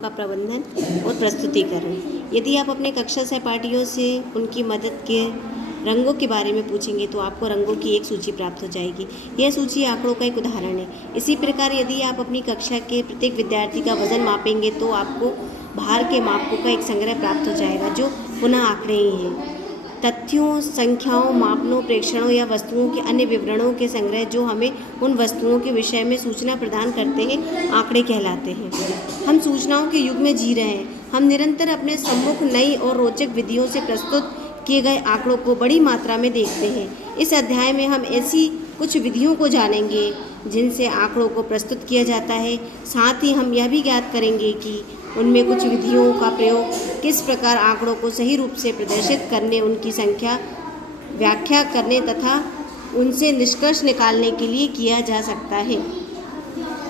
का प्रबंधन और प्रस्तुतिकरण। यदि आप अपने कक्षा सहपाठियों से उनकी मदद के रंगों के बारे में पूछेंगे तो आपको रंगों की एक सूची प्राप्त हो जाएगी। यह सूची आंकड़ों का एक उदाहरण है। इसी प्रकार यदि आप अपनी कक्षा के प्रत्येक विद्यार्थी का वजन मापेंगे तो आपको भार के मापों का एक संग्रह प्राप्त हो जाएगा जो पुनः आंकड़े ही हैं। तथ्यों, संख्याओं, मापनों, प्रेक्षणों या वस्तुओं के अन्य विवरणों के संग्रह जो हमें उन वस्तुओं के विषय में सूचना प्रदान करते हैं आंकड़े कहलाते हैं। हम सूचनाओं के युग में जी रहे हैं। हम निरंतर अपने सम्मुख नई और रोचक विधियों से प्रस्तुत किए गए आंकड़ों को बड़ी मात्रा में देखते हैं। इस अध्याय में हम ऐसी कुछ विधियों को जानेंगे जिनसे आंकड़ों को प्रस्तुत किया जाता है। साथ ही हम यह भी ज्ञात करेंगे कि उनमें कुछ विधियों का प्रयोग किस प्रकार आंकड़ों को सही रूप से प्रदर्शित करने, उनकी संख्या व्याख्या करने तथा उनसे निष्कर्ष निकालने के लिए किया जा सकता है।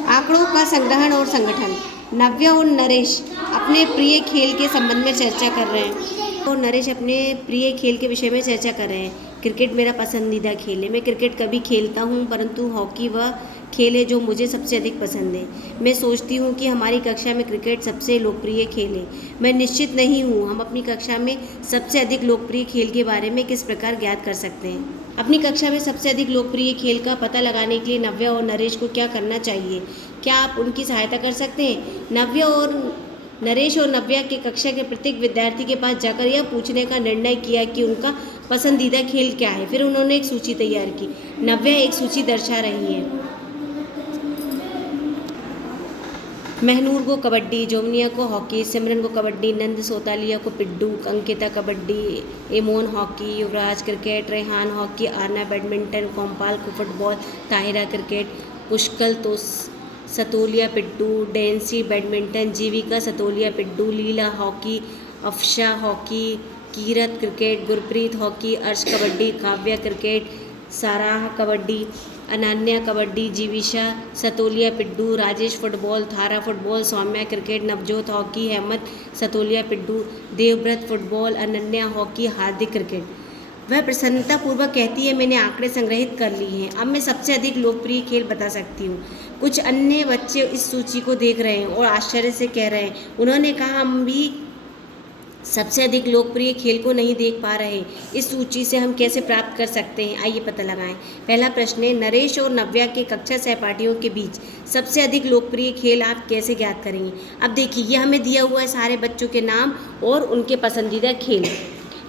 आंकड़ों का संग्रहण और संगठन। नव्या और नरेश अपने प्रिय खेल के संबंध में चर्चा कर रहे हैं और नरेश अपने प्रिय खेल के विषय में चर्चा कर रहे हैं। क्रिकेट मेरा पसंदीदा खेल है। मैं क्रिकेट कभी खेलता हूँ, परंतु हॉकी वह खेल है जो मुझे सबसे अधिक पसंद है। मैं सोचती हूँ कि हमारी कक्षा में क्रिकेट सबसे लोकप्रिय खेल है। मैं निश्चित नहीं हूँ। हम अपनी कक्षा में सबसे अधिक लोकप्रिय खेल के बारे में किस प्रकार ज्ञात कर सकते हैं? अपनी कक्षा में सबसे अधिक लोकप्रिय खेल का पता लगाने के लिए नव्या और नरेश को क्या करना चाहिए? क्या आप उनकी सहायता कर सकते हैं? नरेश और नव्या के कक्षा के प्रत्येक विद्यार्थी के पास जाकर यह पूछने का निर्णय किया कि उनका पसंदीदा खेल क्या है। फिर उन्होंने एक सूची तैयार की। नव्या एक सूची दर्शा रही है। महनूर को कबड्डी, जोमनिया को हॉकी, सिमरन को कबड्डी, नंद सोतालिया को पिड्डू, Ankita kabaddi, Eamon hockey, Yuvraj cricket, Rehan hockey, Aarna badminton, Kompal को फुटबॉल, ताहिरा क्रिकेट, पुष्कल तो सतोलिया पिड्डू, डेंसी बैडमिंटन, जीविका सतोलिया पिड्डू, Leela hockey, Afsha hockey, Keerat cricket, Gurpreet hockey, Arsh kabaddi, Kavya cricket, Sarah kabaddi, Ananya kabaddi, Jeevisha सतोलिया पिड्डू, Rajesh football, Thara football, Saumya cricket, Navjot hockey, Hemant सतोलिया पिड्डू, Devvrat football, Ananya hockey, Hardik cricket. वह प्रसन्नतापूर्वक कहती है, मैंने आंकड़े संग्रहित कर लिए हैं। अब मैं सबसे अधिक लोकप्रिय खेल बता सकती हूँ। कुछ अन्य बच्चे इस सूची को देख रहे हैं और आश्चर्य से कह रहे हैं। उन्होंने कहा, हम भी सबसे अधिक लोकप्रिय खेल को नहीं देख पा रहे। इस सूची से हम कैसे प्राप्त कर सकते हैं? आइए पता लगाएं। पहला प्रश्न है, नरेश और नव्या के कक्षा सहपाठियों के बीच सबसे अधिक लोकप्रिय खेल आप कैसे ज्ञात करेंगे? अब देखिए, ये हमें दिया हुआ है सारे बच्चों के नाम और उनके पसंदीदा खेल,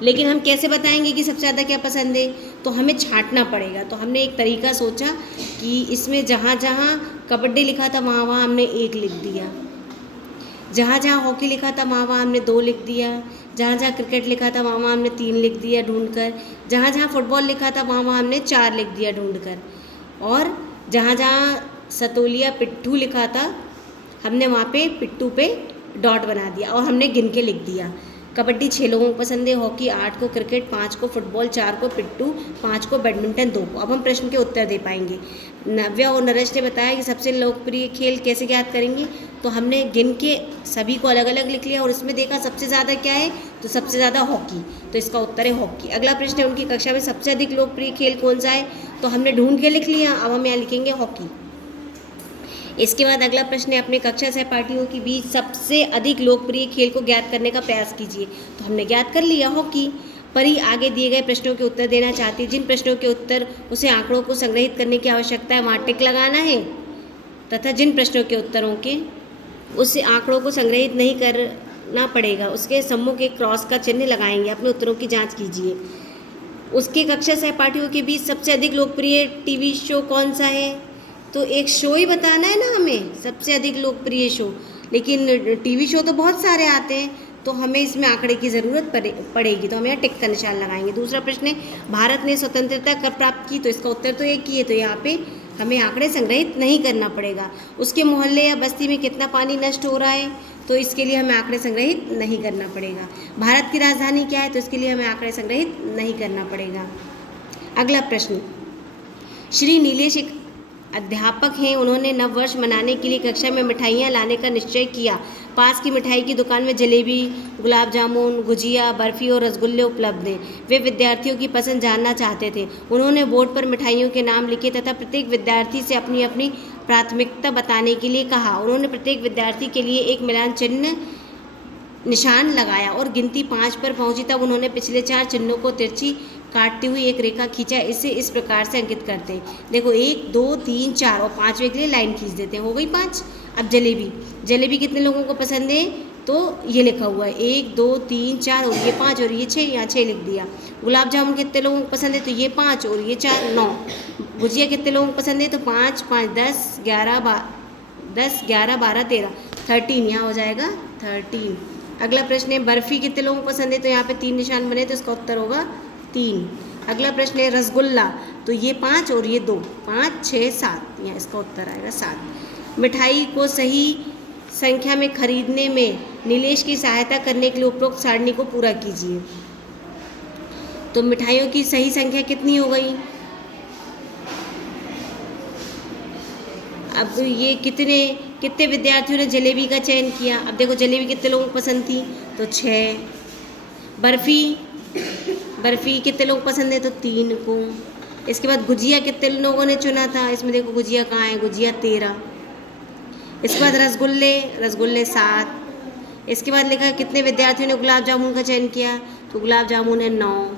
लेकिन हम कैसे बताएंगे कि सबसे ज़्यादा क्या पसंद है? तो हमें छांटना पड़ेगा। तो हमने एक तरीका सोचा कि इसमें जहाँ जहाँ कबड्डी लिखा था वहाँ वहाँ हमने 1 लिख दिया, जहाँ जहाँ हॉकी लिखा था वहाँ वहाँ हमने 2 लिख दिया, जहाँ जहाँ क्रिकेट लिखा था वहाँ वहाँ हमने 3 लिख दिया ढूंढकर, जहाँ जहाँ फुटबॉल लिखा था वहाँ वहाँ हमने 4 लिख दिया ढूंढकर, और जहाँ जहाँ सतोलिया पिट्ठू लिखा था हमने वहाँ पे पिट्ठू पे डॉट बना दिया और हमने गिन के लिख दिया। कबड्डी 6 लोगों को पसंद है, हॉकी 8 को, क्रिकेट 5 को, फुटबॉल 4 को, पिट्ठू 5 को, बैडमिंटन 2 को। अब हम प्रश्न के उत्तर दे पाएंगे। नव्या और नरेश ने बताया कि सबसे लोकप्रिय खेल कैसे ज्ञात करेंगे? तो हमने गिन के सभी को अलग अलग लिख लिया और उसमें देखा सबसे ज़्यादा क्या है, तो सबसे ज़्यादा हॉकी, तो इसका उत्तर है हॉकी। अगला प्रश्न है, उनकी कक्षा में सबसे अधिक लोकप्रिय खेल कौन सा है? तो हमने ढूंढ के लिख लिया, अब हम यहाँ लिखेंगे हॉकी। इसके बाद अगला प्रश्न है, अपने कक्षा सहपाठियों के बीच सबसे अधिक लोकप्रिय खेल को ज्ञात करने का प्रयास कीजिए। तो हमने ज्ञात कर लिया हॉकी। परी आगे दिए गए प्रश्नों के उत्तर देना चाहती है। जिन प्रश्नों के उत्तर उसे आंकड़ों को संग्रहित करने की आवश्यकता है वहाँ टिक लगाना है, तथा जिन प्रश्नों के उत्तरों के उसे आंकड़ों को संग्रहित नहीं करना पड़ेगा उसके सम्मुख एक क्रॉस का चिन्ह लगाएंगे। अपने उत्तरों की जाँच कीजिए। उसके कक्षा सहपाठियों के बीच सबसे अधिक लोकप्रिय टीवी शो कौन सा है? तो एक शो ही बताना है ना हमें, सबसे अधिक लोकप्रिय शो, लेकिन टीवी शो तो बहुत सारे आते हैं, तो हमें इसमें आंकड़े की ज़रूरत पड़ेगी, तो हम यहाँ टिक का निशान लगाएंगे। दूसरा प्रश्न है, भारत ने स्वतंत्रता कब प्राप्त की? तो इसका उत्तर तो एक ही है, तो यहाँ पे हमें आंकड़े संग्रहित नहीं करना पड़ेगा। उसके मोहल्ले या बस्ती में कितना पानी नष्ट हो रहा है? तो इसके लिए हमें आंकड़े संग्रहित नहीं करना पड़ेगा। भारत की राजधानी क्या है? तो इसके लिए हमें आंकड़े संग्रहित नहीं करना पड़ेगा। अगला प्रश्न, श्री नीलेश एक अध्यापक हैं। उन्होंने नव वर्ष मनाने के लिए कक्षा में मिठाइयाँ लाने का निश्चय किया। पास की मिठाई की दुकान में जलेबी, गुलाब जामुन, गुजिया, बर्फ़ी और रसगुल्ले उपलब्ध हैं। वे विद्यार्थियों की पसंद जानना चाहते थे। उन्होंने बोर्ड पर मिठाइयों के नाम लिखे तथा प्रत्येक विद्यार्थी से अपनी अपनी प्राथमिकता बताने के लिए कहा। उन्होंने प्रत्येक विद्यार्थी के लिए एक मिलान चिन्ह निशान लगाया और गिनती 5 पर पहुंची तब उन्होंने पिछले 4 चिन्हों को तिरछी काटती हुई एक रेखा खींचा। इसे इस प्रकार से अंकित करते हैं। देखो 1 2 3 4 और 5वें के लिए लाइन खींच देते हैं, हो गई 5। अब जलेबी कितने लोगों को पसंद है, तो ये लिखा हुआ है 1 2 3 4 और ये 5 और ये 6, यहाँ 6 लिख दिया। गुलाब जामुन कितने लोगों को पसंद है, तो ये 5 और ये 4 9। गुजिया कितने लोगों को पसंद है, तो 5 5 10 11 12 13 13, यहाँ हो जाएगा 13। अगला प्रश्न है बर्फ़ी कितने लोगों को पसंद है, तो यहाँ पे 3 निशान बने तो इसका उत्तर होगा 3। अगला प्रश्न है रसगुल्ला, तो ये 5 और ये 2, 5 6 7, यहाँ इसका उत्तर आएगा 7। मिठाई को सही संख्या में खरीदने में नीलेश की सहायता करने के लिए उपरोक्त सारणी को पूरा कीजिए। तो मिठाइयों की सही संख्या कितनी हो गई, अब ये कितने विद्यार्थियों ने जलेबी का चयन किया। अब देखो जलेबी कितने लोगों को पसंद थी, तो 6। बर्फ़ी कितने लोग पसंद है, तो 3 को। इसके बाद गुजिया कितने लोगों ने चुना था, इसमें देखो गुजिया कहाँ है, गुजिया 13। इसके बाद रसगुल्ले 7। इसके बाद लिखा कितने विद्यार्थियों ने गुलाब जामुन का चयन किया, तो गुलाब जामुन है 9।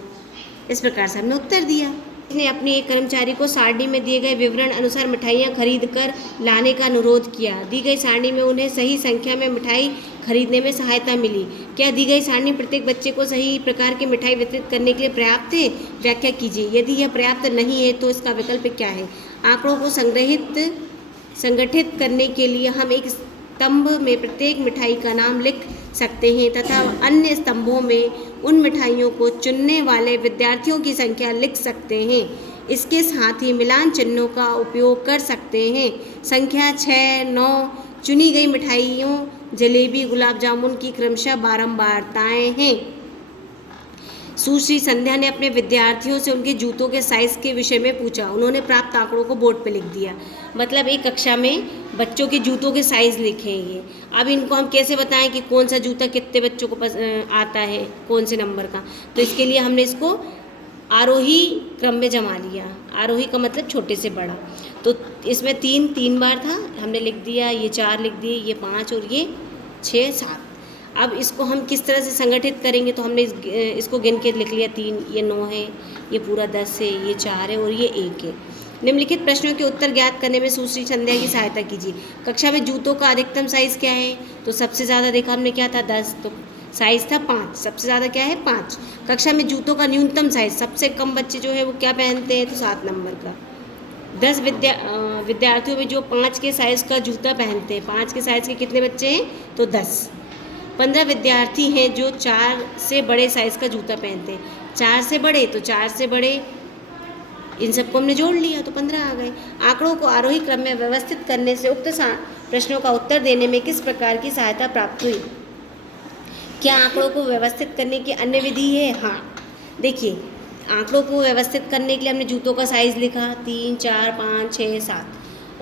इस प्रकार से हमने उत्तर दिया। ने अपने एक कर्मचारी को सारणी में दिए गए विवरण अनुसार मिठाइयाँ खरीद कर लाने का अनुरोध किया। दी गई सारणी में उन्हें सही संख्या में मिठाई खरीदने में सहायता मिली। क्या दी गई सारणी प्रत्येक बच्चे को सही प्रकार की मिठाई वितरित करने के लिए पर्याप्त है, व्याख्या कीजिए। यदि यह पर्याप्त नहीं है तो इसका विकल्प क्या है। आंकड़ों को संगठित करने के लिए हम एक स्तंभ में प्रत्येक मिठाई का नाम लिख सकते हैं तथा अन्य स्तंभों में उन मिठाइयों को चुनने वाले विद्यार्थियों की संख्या लिख सकते हैं। इसके साथ ही मिलान चिन्हों का उपयोग कर सकते हैं। संख्या 6 9 चुनी गई मिठाइयों जलेबी गुलाब जामुन की क्रमशः बारंबारताएं हैं। सुश्री संध्या ने अपने विद्यार्थियों से उनके जूतों के साइज़ के विषय में पूछा। उन्होंने प्राप्त आंकड़ों को बोर्ड पर लिख दिया। मतलब एक कक्षा में बच्चों के जूतों के साइज़ लिखेंगे। अब इनको हम कैसे बताएं कि कौन सा जूता कितने बच्चों को आता है, कौन से नंबर का। तो इसके लिए हमने इसको आरोही क्रम में जमा लिया। आरोही का मतलब छोटे से बड़ा। तो इसमें 3 बार था, हमने लिख दिया। ये 4 लिख दिए, ये 5 और ये 6 7। अब इसको हम किस तरह से संगठित करेंगे, तो हमने इसको गिन के लिख लिया। 3 ये 9 है, ये पूरा 10 है, ये 4 है और ये 1 है। निम्नलिखित प्रश्नों के उत्तर ज्ञात करने में सुश्री संध्या की सहायता कीजिए। कक्षा में जूतों का अधिकतम साइज़ क्या है, तो सबसे ज़्यादा देखा हमने क्या था 10, तो साइज़ था 5। सबसे ज़्यादा क्या है 5। कक्षा में जूतों का न्यूनतम साइज़, सबसे कम बच्चे जो है वो क्या पहनते हैं, तो 7 नंबर का। 10 विद्यार्थियों में जो 5 के साइज़ का जूता पहनते हैं, 5 के साइज़ के कितने बच्चे हैं, तो 10। 15 विद्यार्थी हैं जो 4 से बड़े साइज़ का जूता पहनते हैं। 4 से बड़े, तो 4 से बड़े इन सबको हमने जोड़ लिया तो 15 आ गए। आंकड़ों को आरोही क्रम में व्यवस्थित करने से उक्त प्रश्नों का उत्तर देने में किस प्रकार की सहायता प्राप्त हुई। क्या आंकड़ों को व्यवस्थित करने की अन्य विधि है। हाँ, देखिए आंकड़ों को व्यवस्थित करने के लिए हमने जूतों का साइज़ लिखा 3 4 5 6 7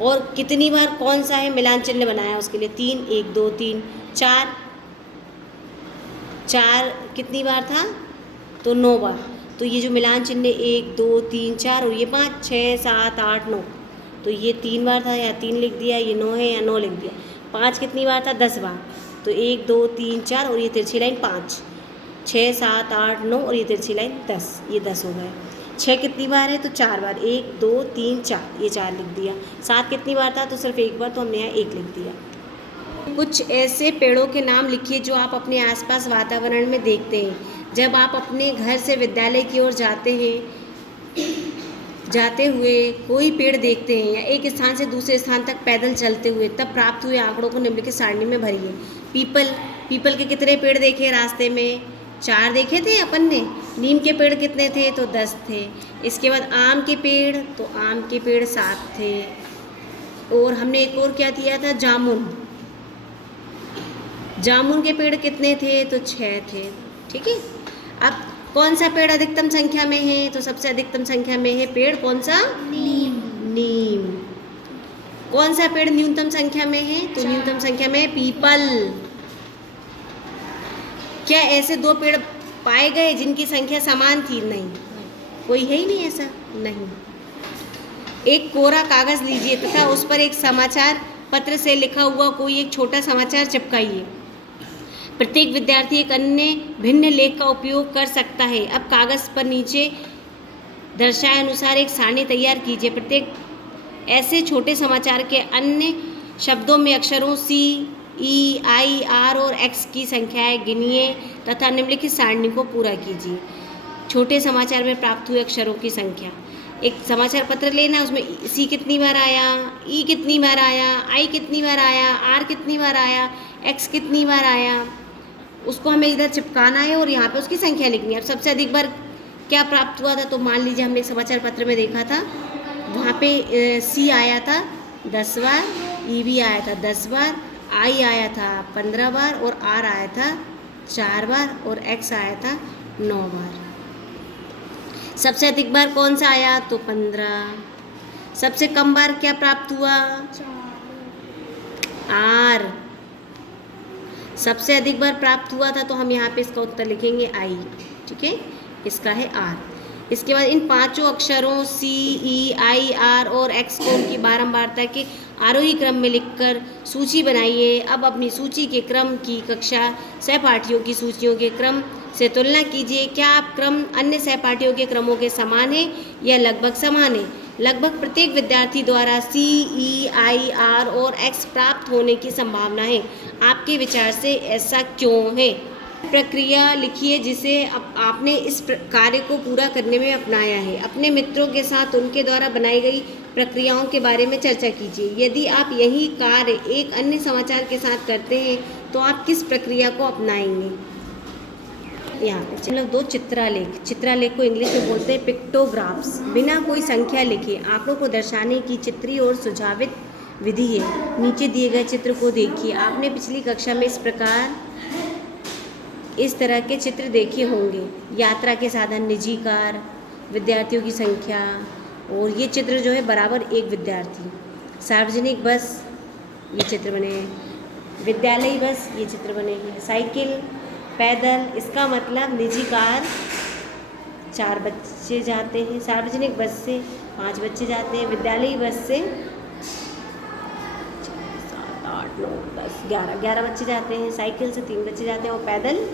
और कितनी बार कौन सा है मिलान चिन्ह बनाया उसके लिए 3 1 2 3 4 कितनी बार था, तो 9 बार। तो ये जो मिलान चिन्ह 1 2 3 4 और ये 5 6 7 8 9, तो ये 3 बार था, या 3 लिख दिया, ये 9 है या 9 लिख दिया। 5 कितनी बार था, 10 बार। तो 1 2 3 4 और ये तिरछी लाइन 5 6 7 8 9 और ये तिरछी लाइन 10, ये 10 हो गए। 6 कितनी बार है, तो 4 बार। 1 2 3 4, ये 4 लिख दिया। 7 कितनी बार था, तो सिर्फ 1 बार, तो हमने यहाँ 1 लिख दिया। कुछ ऐसे पेड़ों के नाम लिखिए जो आप अपने आसपास वातावरण में देखते हैं। जब आप अपने घर से विद्यालय की ओर जाते हुए कोई पेड़ देखते हैं या एक स्थान से दूसरे स्थान तक पैदल चलते हुए, तब प्राप्त हुए आंकड़ों को निम्नलिखित सारणी में भरिए। पीपल के कितने पेड़ देखे रास्ते में, 4 देखे थे अपन ने। नीम के पेड़ कितने थे, तो 10 थे। इसके बाद आम के पेड़, तो आम के पेड़ 7 थे। और हमने एक और क्या दिया था, जामुन के पेड़ कितने थे, तो 6 थे। ठीक है। अब कौन सा पेड़ अधिकतम संख्या में है, तो सबसे अधिकतम संख्या में है पेड़ कौन सा, नीम। कौन सा पेड़ न्यूनतम संख्या में है, तो न्यूनतम संख्या में है पीपल। क्या ऐसे 2 पेड़ पाए गए जिनकी संख्या समान थी, नहीं, कोई है ही नहीं ऐसा, नहीं। एक कोरा कागज़ लीजिए तथा उस पर एक समाचार पत्र से लिखा हुआ कोई एक छोटा समाचार चिपकाइए। प्रत्येक विद्यार्थी एक अन्य भिन्न लेख का उपयोग कर सकता है। अब कागज़ पर नीचे दर्शाए अनुसार एक सारणी तैयार कीजिए। प्रत्येक ऐसे छोटे समाचार के अन्य शब्दों में अक्षरों सी, ई, आई, आर और एक्स की संख्याएं गिनिए तथा निम्नलिखित सारणी को पूरा कीजिए। छोटे समाचार में प्राप्त हुए अक्षरों की संख्या। एक समाचार पत्र लेना, उसमें सी कितनी बार आया, ई कितनी बार आया, आई कितनी बार आया, आर कितनी बार आया, एक्स कितनी बार आया, उसको हमें इधर चिपकाना है और यहाँ पे उसकी संख्या लिखनी है। अब सबसे अधिक बार क्या प्राप्त हुआ था, तो मान लीजिए हमने एक समाचार पत्र में देखा था, वहाँ पे सी आया था 10 बार, ई भी आया था 10 बार, आई आया था 15 बार और आर आया था 4 बार और एक्स आया था 9 बार। सबसे अधिक बार कौन सा आया, तो 15। सबसे कम बार क्या प्राप्त हुआ, आर। सबसे अधिक बार प्राप्त हुआ था, तो हम यहाँ पे इसका उत्तर लिखेंगे आई। ठीक है, इसका है आर। इसके बाद इन पांचों अक्षरों सी, ई, आई, आर और एक्स को उनकी बारंबारता के आरोही क्रम में लिखकर सूची बनाइए। अब अपनी सूची के क्रम की कक्षा सहपाठियों की सूचियों के क्रम से तुलना कीजिए। क्या आप क्रम अन्य सहपाठियों के क्रमों के समान है या लगभग समान है। लगभग प्रत्येक विद्यार्थी द्वारा सी, ई, आई, आर और एक्स प्राप्त होने की संभावना है। आपके विचार से ऐसा क्यों है। प्रक्रिया लिखिए जिसे आपने इस कार्य को पूरा करने में अपनाया है। अपने मित्रों के साथ उनके द्वारा बनाई गई प्रक्रियाओं के बारे में चर्चा कीजिए। यदि आप यही कार्य एक अन्य समाचार के साथ करते हैं तो आप किस प्रक्रिया को अपनाएंगे। यहाँ पे मतलब 2 चित्रालेख। चित्रालेख को इंग्लिश में बोलते हैं पिक्टोग्राफ्स। बिना कोई संख्या लिखे आंकड़ों को दर्शाने की चित्रीय और सुझावित विधि है। नीचे दिए गए चित्र को देखिए। आपने पिछली कक्षा में इस तरह के चित्र देखे होंगे। यात्रा के साधन, निजी कार, विद्यार्थियों की संख्या, और ये चित्र जो है बराबर एक विद्यार्थी। सार्वजनिक बस, ये चित्र बने हैं। विद्यालयी बस, ये चित्र बने हैं। साइकिल, पैदल, इसका मतलब निजी कार 4 बच्चे जाते हैं, सार्वजनिक बस से 5 बच्चे जाते हैं, विद्यालयी बस से 7, 8, 9, 10, 11 बच्चे जाते हैं, साइकिल से 3 बच्चे जाते हैं और पैदल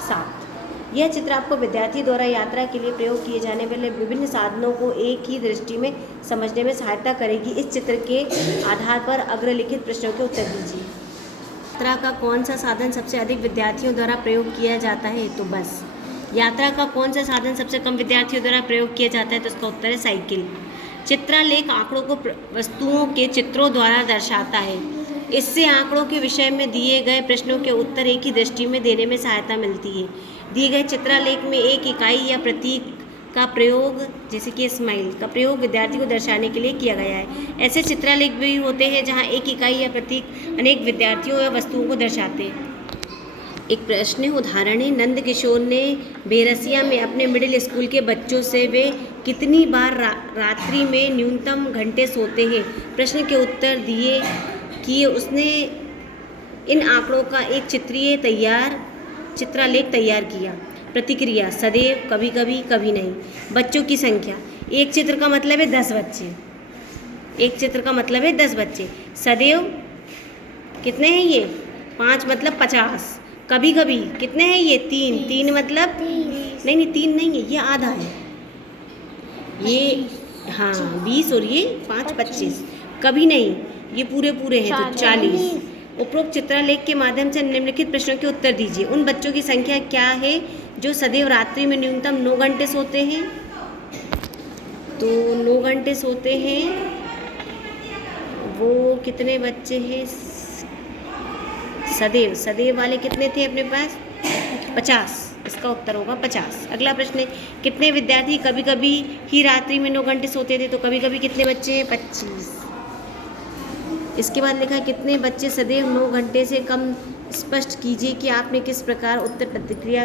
7। यह चित्र आपको विद्यार्थी द्वारा यात्रा के लिए प्रयोग किए जाने वाले विभिन्न साधनों को एक ही दृष्टि में समझने में सहायता करेगी। इस चित्र के आधार पर अग्रलिखित प्रश्नों के उत्तर दीजिए। यात्रा का कौन सा साधन सबसे अधिक विद्यार्थियों द्वारा प्रयोग किया जाता है, तो बस। यात्रा का कौन सा साधन सबसे कम विद्यार्थियों द्वारा प्रयोग किया जाता है, तो इसका उत्तर है साइकिल। चित्रालेख आंकड़ों को वस्तुओं के चित्रों द्वारा दर्शाता है। इससे आंकड़ों के विषय में दिए गए प्रश्नों के उत्तर एक ही दृष्टि में देने में सहायता मिलती है। दिए गए चित्रालेख में एक इकाई या प्रतीक का प्रयोग, जैसे कि स्माइल का प्रयोग विद्यार्थी को दर्शाने के लिए किया गया है। ऐसे चित्रालेख भी होते हैं जहां एक इकाई या प्रतीक अनेक विद्यार्थियों या वस्तुओं को दर्शाते हैं। एक प्रश्न है, उदाहरण है, नंद किशोर ने बेरसिया में अपने मिडिल स्कूल के बच्चों से वे कितनी बार रात्रि में न्यूनतम घंटे सोते हैं। प्रश्न के उत्तर दिए कि उसने इन आंकड़ों का एक चित्रालेख तैयार किया। प्रतिक्रिया, सदैव, कभी कभी, कभी नहीं। बच्चों की संख्या, एक चित्र का मतलब है 10 बच्चे। एक चित्र का मतलब है 10 बच्चे। सदैव कितने हैं ये, 5 मतलब 50। कभी कभी कितने हैं ये, 3 मतलब नहीं 3 नहीं है, ये आधा है, ये हाँ 20 और ये 5 25। कभी नहीं, ये पूरे हैं तो 40। उपरोक्त चित्रालेख के माध्यम से निम्नलिखित प्रश्नों के उत्तर दीजिए। उन बच्चों की संख्या क्या है जो सदैव रात्रि में न्यूनतम 9 घंटे सोते हैं, तो 9 घंटे सोते हैं वो कितने बच्चे हैं। सदैव वाले कितने थे अपने पास, 50। इसका उत्तर होगा 50। अगला प्रश्न है, कितने विद्यार्थी कभी कभी ही रात्रि में 9 घंटे सोते थे, तो कभी कभी कितने बच्चे हैं, 25। इसके बाद लिखा, कितने बच्चे सदैव 9 घंटे से कम। स्पष्ट कीजिए कि आपने किस प्रकार उत्तर प्रतिक्रिया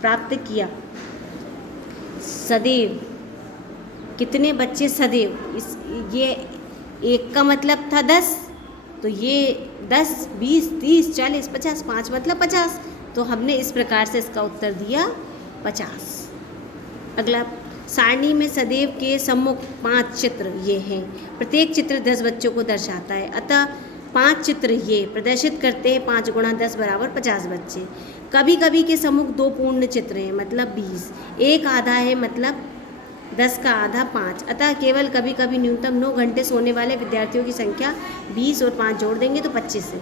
प्राप्त किया। सदैव, कितने बच्चे सदैव, ये एक का मतलब था 10, तो ये 10, 20, 30, 40, 50, 5 मतलब 50, तो हमने इस प्रकार से इसका उत्तर दिया 50। अगला सारणी में सदैव के सम्मुख 5 चित्र ये हैं। प्रत्येक चित्र 10 बच्चों को दर्शाता है, अतः 5 चित्र ये प्रदर्शित करते हैं। 5 गुणा 10 बराबर 50 बच्चे। कभी कभी के सम्मुख 2 पूर्ण चित्र हैं, मतलब 20। एक आधा है, मतलब 10 का आधा 5। अतः केवल कभी कभी न्यूनतम 9 घंटे सोने वाले विद्यार्थियों की संख्या 20 और 5 जोड़ देंगे तो 25 है।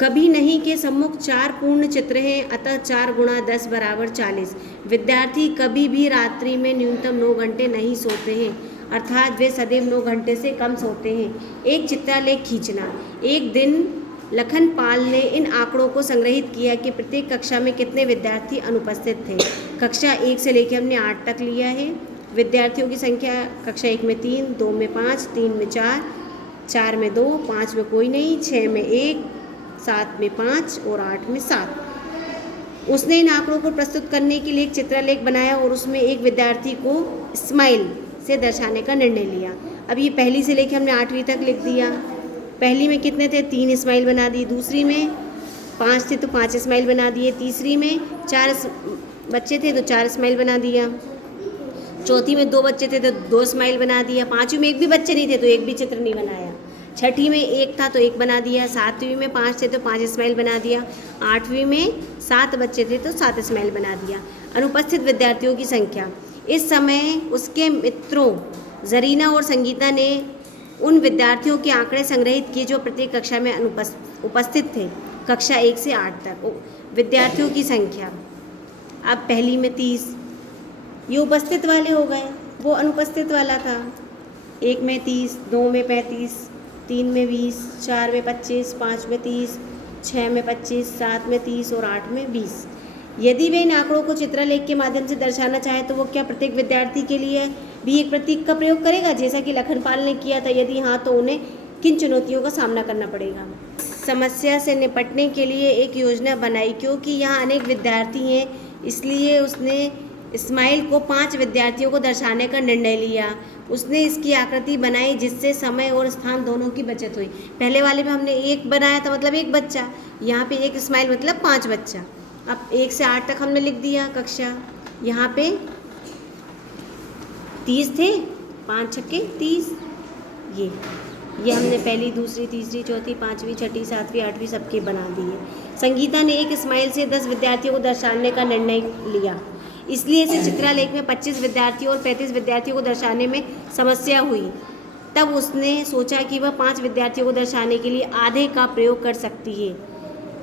कभी नहीं के सम्मुख 4 पूर्ण चित्र हैं, अतः 4 गुणा 10 बराबर 40। विद्यार्थी कभी भी रात्रि में न्यूनतम 9 घंटे नहीं सोते हैं, अर्थात वे सदैव 9 घंटे से कम सोते हैं। एक चित्रलेख खींचना। एक दिन लखनपाल ने इन आंकड़ों को संग्रहित किया कि प्रत्येक कक्षा में कितने विद्यार्थी अनुपस्थित थे। कक्षा 1 से लेकर हमने 8 तक लिया है। विद्यार्थियों की संख्या कक्षा 1 में 3, 2 में 5, 3 में 4, 4 में 2, 5 में कोई नहीं, 6 में 1, 7 में 5 और 8 में 7। उसने इन आंकड़ों को प्रस्तुत करने के लिए एक चित्रलेख बनाया और उसमें एक विद्यार्थी को स्माइल से दर्शाने का निर्णय लिया। अब ये पहली से लेकर हमने 8वीं तक लिख दिया। पहली में कितने थे? 3 स्माइल बना दिए। दूसरी में 5 थे तो 5 स्माइल बना दिए। तीसरी में 4 बच्चे थे तो 4 स्माइल बना दिया। चौथी में 2 बच्चे थे तो 2 स्माइल बना दिया। 5वीं में 1 भी बच्चे नहीं थे तो 1 भी चित्र नहीं बनाया। 6ठी में 1 था तो 1 बना दिया। 7वीं में 5 थे तो 5 स्माइल बना दिया। 8वीं में 7 बच्चे थे तो 7 स्माइल बना दिया। अनुपस्थित विद्यार्थियों की संख्या। इस समय उसके मित्रों जरीना और संगीता ने उन विद्यार्थियों के आंकड़े संग्रहित किए जो प्रत्येक कक्षा में उपस्थित थे, कक्षा 1 से 8 तक। विद्यार्थियों की संख्या। अब पहली में 30, ये उपस्थित वाले हो गए, वो अनुपस्थित वाला था। 1 में 30, 2 में 35, 3 में 20, 4 में 25, 5 में 30, 6 में 25, 7 में 30 और 8 में 20। यदि वे इन आंकड़ों को चित्रलेख के माध्यम से दर्शाना चाहे तो वो क्या प्रत्येक विद्यार्थी के लिए भी एक प्रतीक का प्रयोग करेगा, जैसा कि लखनपाल ने किया था? यदि हाँ, तो उन्हें किन चुनौतियों का सामना करना पड़ेगा? समस्या से निपटने के लिए एक योजना बनाई। क्योंकि यहाँ अनेक विद्यार्थी हैं, इसलिए उसने स्माइल को 5 विद्यार्थियों को दर्शाने का निर्णय लिया। उसने इसकी आकृति बनाई जिससे समय और स्थान दोनों की बचत हुई। पहले वाले में हमने 1 बनाया था, मतलब 1 बच्चा। यहाँ पे 1 स्माइल मतलब 5 बच्चा। अब 1 से 8 तक हमने लिख दिया कक्षा। यहाँ पे 30 थे, 5 छक्के 30। ये हमने पहली, दूसरी, तीसरी, चौथी, 5वीं, 6ठी, 7वीं, 8वीं सबके बना दिए। संगीता ने एक स्माइल से 10 विद्यार्थियों को दर्शाने का निर्णय लिया, इसलिए इसे चित्रलेख में 25 विद्यार्थियों और 35 विद्यार्थियों को दर्शाने में समस्या हुई। तब उसने सोचा कि वह 5 विद्यार्थियों को दर्शाने के लिए आधे का प्रयोग कर सकती है।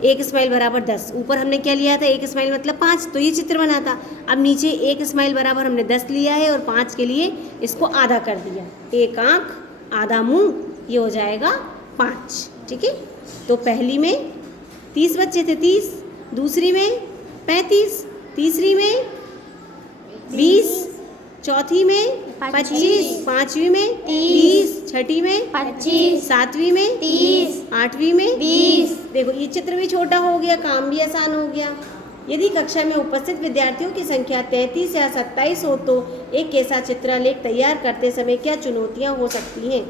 1 स्माइल बराबर 10। ऊपर हमने क्या लिया था? 1 स्माइल मतलब 5, तो ये चित्र बना था। अब नीचे 1 स्माइल बराबर हमने 10 लिया है और 5 के लिए इसको आधा कर दिया। 1 आँख, आधा मुंह, ये हो जाएगा 5। ठीक है, तो पहली में 30 बच्चे थे, 30। दूसरी में 35, तीसरी में 20, चौथी में 25, 5वीं में 30, 6ठी में 25, 7वीं में 30, 8वीं में 20। देखो ये चित्र भी छोटा हो गया, काम भी आसान हो गया। यदि कक्षा में उपस्थित विद्यार्थियों की संख्या 33 या 27 हो तो एक ऐसा चित्रलेख तैयार करते समय क्या चुनौतियां हो सकती हैं?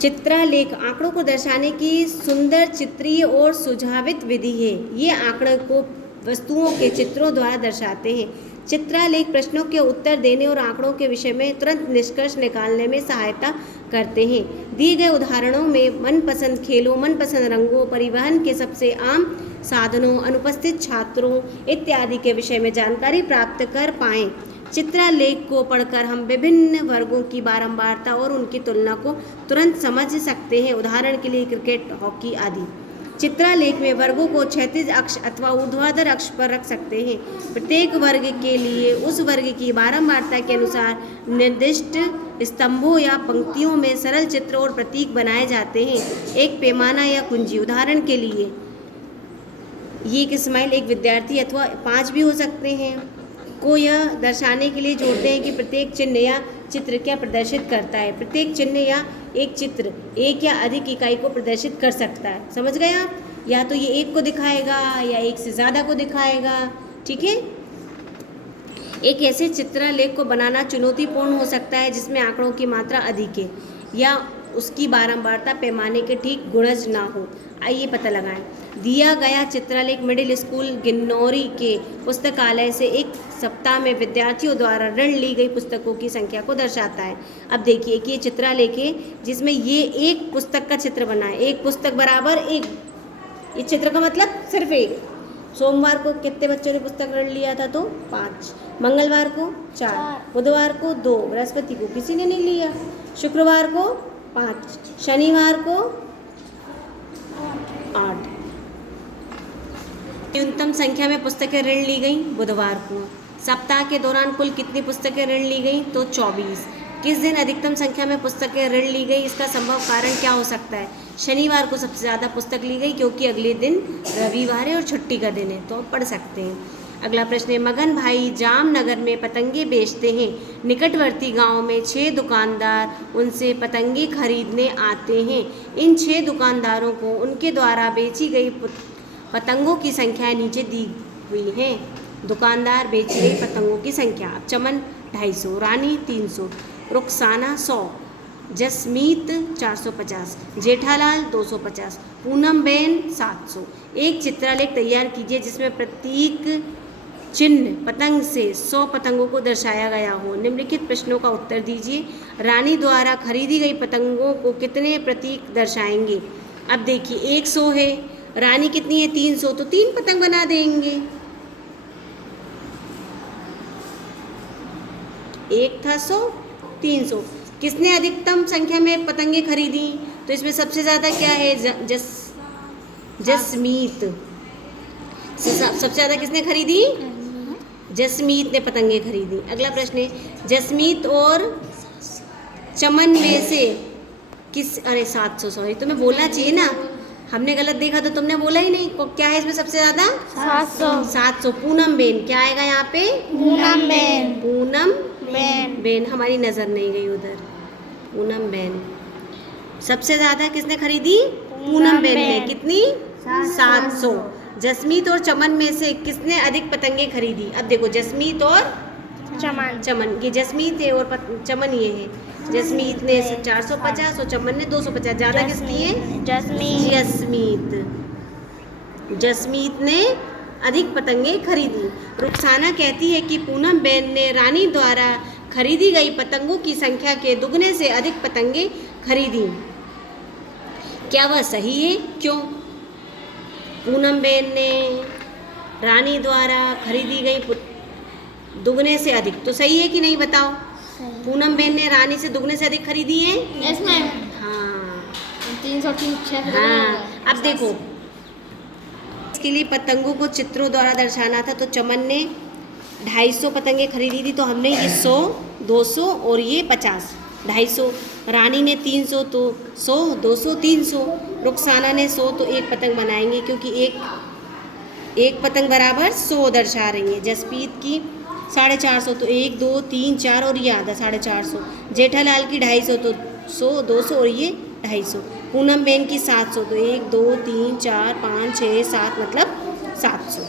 चित्रलेख आंकड़ों को दर्शाने की सुंदर चित्रीय और सुझावित विधि है। ये आंकड़ों को वस्तुओं के चित्रों द्वारा दर्शाते हैं। चित्रलेख प्रश्नों के उत्तर देने और आंकड़ों के विषय में तुरंत निष्कर्ष निकालने में सहायता करते हैं। दिए गए उदाहरणों में मनपसंद खेलों, मनपसंद रंगों, परिवहन के सबसे आम साधनों, अनुपस्थित छात्रों इत्यादि के विषय में जानकारी प्राप्त कर पाएं। चित्रलेख को पढ़कर हम विभिन्न वर्गों की बारंबारता और उनकी तुलना को तुरंत समझ सकते हैं। उदाहरण के लिए क्रिकेट, हॉकी आदि। चित्रलेख में वर्गों को क्षैतिज अक्ष अथवा ऊर्ध्वाधर अक्ष पर रख सकते हैं। प्रत्येक वर्ग के लिए उस वर्ग की बारंबारता के अनुसार निर्दिष्ट स्तंभों या पंक्तियों में सरल चित्र और प्रतीक बनाए जाते हैं। एक पैमाना या कुंजी। उदाहरण के लिए ये एक स्माइल, एक विद्यार्थी अथवा 5 भी हो सकते हैं, को यह दर्शाने के लिए जोड़ते हैं कि प्रत्येक चिन्ह या चित्र क्या प्रदर्शित करता है। प्रत्येक चिन्ह या एक चित्र एक या अधिक इकाई को प्रदर्शित कर सकता है। समझ गए आप? या तो ये 1 को दिखाएगा या 1 से ज़्यादा को दिखाएगा। ठीक है, एक ऐसे चित्रलेख को बनाना चुनौतीपूर्ण हो सकता है जिसमें आंकड़ों की मात्रा अधिक है या उसकी बारंबारता पैमाने के ठीक गुणज ना हो। आइए पता लगाएं। दिया गया चित्रलेख मिडिल स्कूल गिन्नौरी के पुस्तकालय से एक सप्ताह में विद्यार्थियों द्वारा ऋण ली गई पुस्तकों की संख्या को दर्शाता है। अब देखिए कि ये चित्रलेख है जिसमें ये एक पुस्तक का चित्र बना है। एक पुस्तक बराबर एक, ये चित्र का मतलब सिर्फ एक। सोमवार को कितने बच्चों ने पुस्तक ऋण लिया था? तो 5। मंगलवार को 4, बुधवार को 2, बृहस्पति को किसी ने नहीं लिया, शुक्रवार को 5, शनिवार को 8। न्यूनतम संख्या में पुस्तकें ऋण ली गई बुधवार को। सप्ताह के दौरान कुल कितनी पुस्तकें ऋण ली गई? तो 24। किस दिन अधिकतम संख्या में पुस्तकें ऋण ली गई? इसका संभव कारण क्या हो सकता है? शनिवार को सबसे ज़्यादा पुस्तक ली गई क्योंकि अगले दिन रविवार है और छुट्टी का दिन है, तो आप पढ़ सकते हैं। अगला प्रश्न है, मगन भाई जामनगर में पतंगे बेचते हैं। निकटवर्ती गांव में 6 दुकानदार उनसे पतंगे खरीदने आते हैं। इन 6 दुकानदारों को उनके द्वारा बेची गई पतंगों की संख्या नीचे दी हुई है। दुकानदार बेची गई पतंगों की संख्या। चमन 250, रानी 300, रुखसाना 100, जसमीत 450, जेठालाल 250, पूनमबेन 700। एक चित्रलेख तैयार कीजिए जिसमें प्रतीक चिन्ह पतंग से 100 पतंगों को दर्शाया गया हो। निम्नलिखित प्रश्नों का उत्तर दीजिए। रानी द्वारा खरीदी गई पतंगों को कितने प्रतीक दर्शाएंगे? अब देखिए 100 है, रानी कितनी है? 300, तो 3 पतंग बना देंगे। एक था 100, 300। किसने अधिकतम संख्या में पतंगे खरीदी? तो इसमें सबसे ज़्यादा क्या है? जसमीत। सबसे ज़्यादा किसने खरीदी? जसमीत ने पतंगे खरीदी। अगला प्रश्न है, जसमीत और चमन में से किस, अरे 700, सॉरी, तुम्हें बोलना चाहिए ना, हमने गलत देखा तो तुमने बोला ही नहीं। क्या है इसमें सबसे ज़्यादा? 700। पूनमबेन क्या आएगा यहाँ पे? पूनमबेन, हमारी नज़र नहीं गई उधर। पूनमबेन सबसे ज़्यादा किसने खरीदी? पूनमबेन ने। कितनी? 700। जसमीत और चमन में से किसने अधिक पतंगे खरीदी? अब देखो जसमीत और चमन, ये जसमीत है और चमन ये है। जसमीत ने 450 और चमन ने 250। ज़्यादा किसकी है? जसमीत ने अधिक पतंगे खरीदी। रुखसाना कहती है कि पूनमबेन ने रानी द्वारा खरीदी गई पतंगों की संख्या के दुगने से अधिक पतंगे खरीदी। क्या वह सही है? क्यों? पूनमबेन ने रानी द्वारा खरीदी गई दुगने से अधिक, तो सही है कि नहीं बताओ? पूनमबेन ने रानी से दुगने से अधिक खरीदी है। Yes ma'am. हाँ, 306। हाँ। अब देखो इसके लिए पतंगों को चित्रों द्वारा दर्शाना था, तो चमन ने 250 पतंगे खरीदी थी, तो हमने ये 100, 200 और ये 50, 250। रानी ने 300, तो 100, 200, 300। रुखसाना ने 100, तो एक पतंग बनाएंगे क्योंकि एक पतंग बराबर 100 दर्शा रही है। जसमीत की 450, तो 1, 2, 3, 4 और ये आधा 450। जेठालाल की 250, तो 100, 200 और ये 250। पूनमबेन की 700, तो 1, 2, 3, 4, 5, 6, 7 मतलब 700।